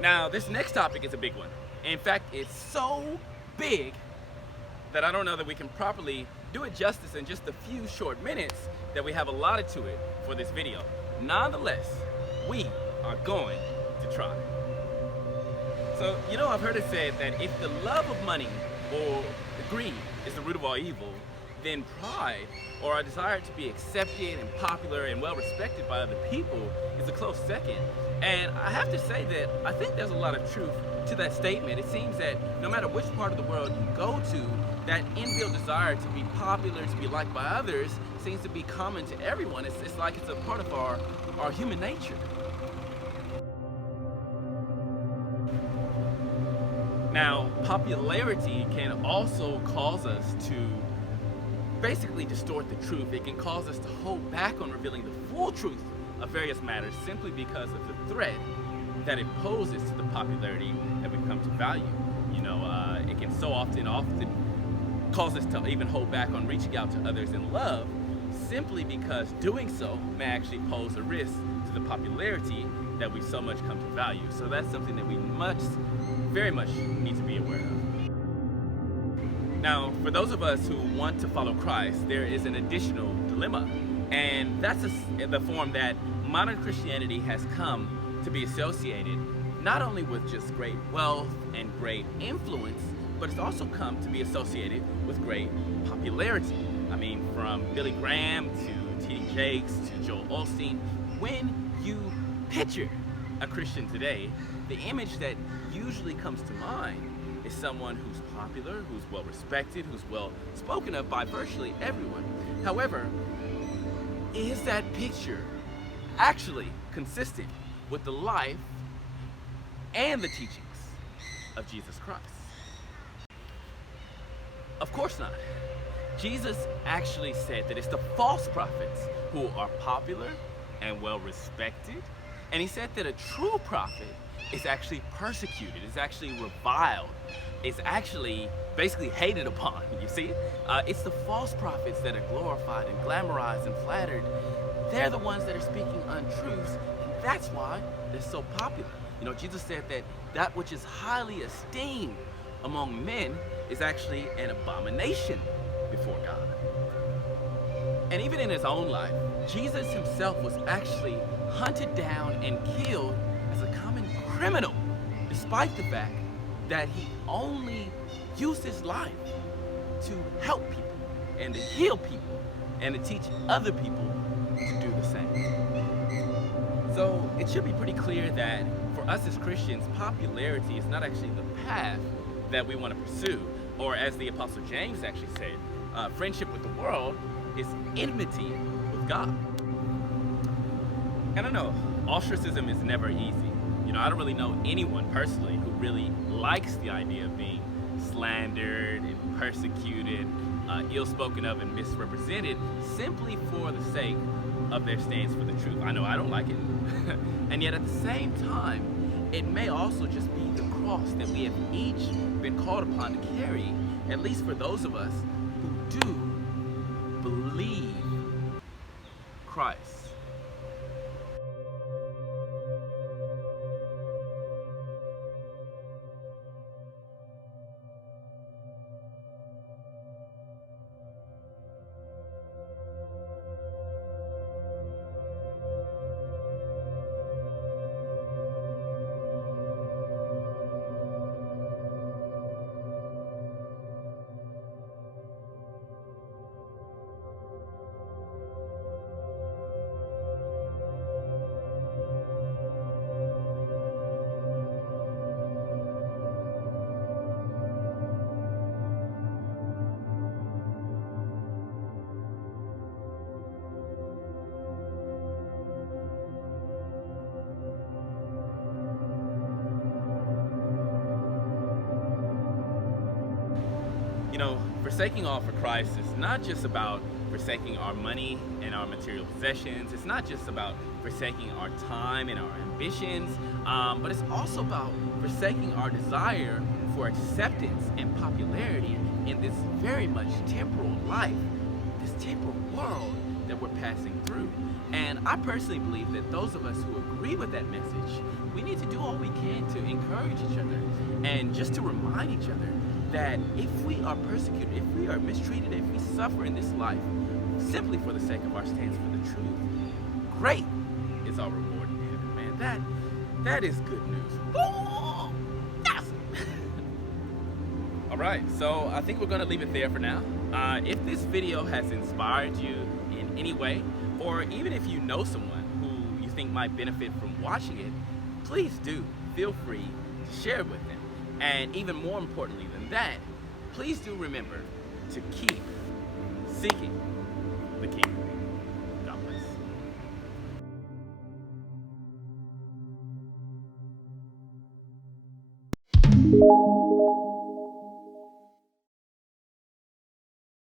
Now, this next topic is a big one. In fact, it's so big that I don't know that we can properly do it justice in just a few short minutes that we have allotted to it for this video. Nonetheless, we are going to try. So, I've heard it said that if the love of money or greed is the root of all evil, then pride, or our desire to be accepted and popular and well respected by other people, is a close second. And I have to say that I think there's a lot of truth to that statement. It seems that no matter which part of the world you go to, that inbuilt desire to be popular, to be liked by others, seems to be common to everyone. It's like it's a part of our human nature. Now, popularity can also cause us to basically distort the truth. It can cause us to hold back on revealing the full truth of various matters simply because of the threat that it poses to the popularity that we've come to value. It can so often cause us to even hold back on reaching out to others in love, simply because doing so may actually pose a risk to the popularity that we so much come to value. So that's something that we very much need to be aware of. Now, for those of us who want to follow Christ, there is an additional dilemma, and that's the form that modern Christianity has come to be associated not only with just great wealth and great influence, but it's also come to be associated with great popularity. I mean, from Billy Graham to T.D. Jakes to Joel Osteen. When you picture a Christian today, the image that usually comes to mind is someone who's popular, who's well respected, who's well spoken of by virtually everyone. However, is that picture actually consistent with the life and the teachings of Jesus Christ? Of course not. Jesus actually said that it's the false prophets who are popular and well respected, and he said that a true prophet is actually persecuted, is actually reviled, is actually basically hated upon. You see? It's the false prophets that are glorified and glamorized and flattered. They're the ones that are speaking untruths, and that's why they're so popular. Jesus said that which is highly esteemed among men is actually an abomination before God. And even in his own life, Jesus himself was actually hunted down and killed as a common criminal, despite the fact that he only used his life to help people and to heal people and to teach other people to do the same. So it should be pretty clear that for us as Christians, popularity is not actually the path that we want to pursue, or as the Apostle James actually said, friendship with the world is enmity with God. I don't know, ostracism is never easy. I don't really know anyone personally who really likes the idea of being slandered and persecuted, ill-spoken of and misrepresented simply for the sake of their stance for the truth. I know I don't like it. And yet at the same time, it may also just be the cross that we have each been called upon to carry, at least for those of us who do believe Christ. Forsaking all for Christ is not just about forsaking our money and our material possessions. It's not just about forsaking our time and our ambitions, but it's also about forsaking our desire for acceptance and popularity in this very much temporal life, this temporal world that we're passing through. And I personally believe that those of us who agree with that message, we need to do all we can to encourage each other and just to remind each other that if we are persecuted, if we are mistreated, if we suffer in this life simply for the sake of our stance for the truth, great is our reward in heaven, man. That is good news. Oh, yes. All right, so I think we're gonna leave it there for now. If this video has inspired you in any way, or even if you know someone who you think might benefit from watching it, please do feel free to share it with them. And even more importantly than that, please do remember to keep seeking the kingdom. God bless.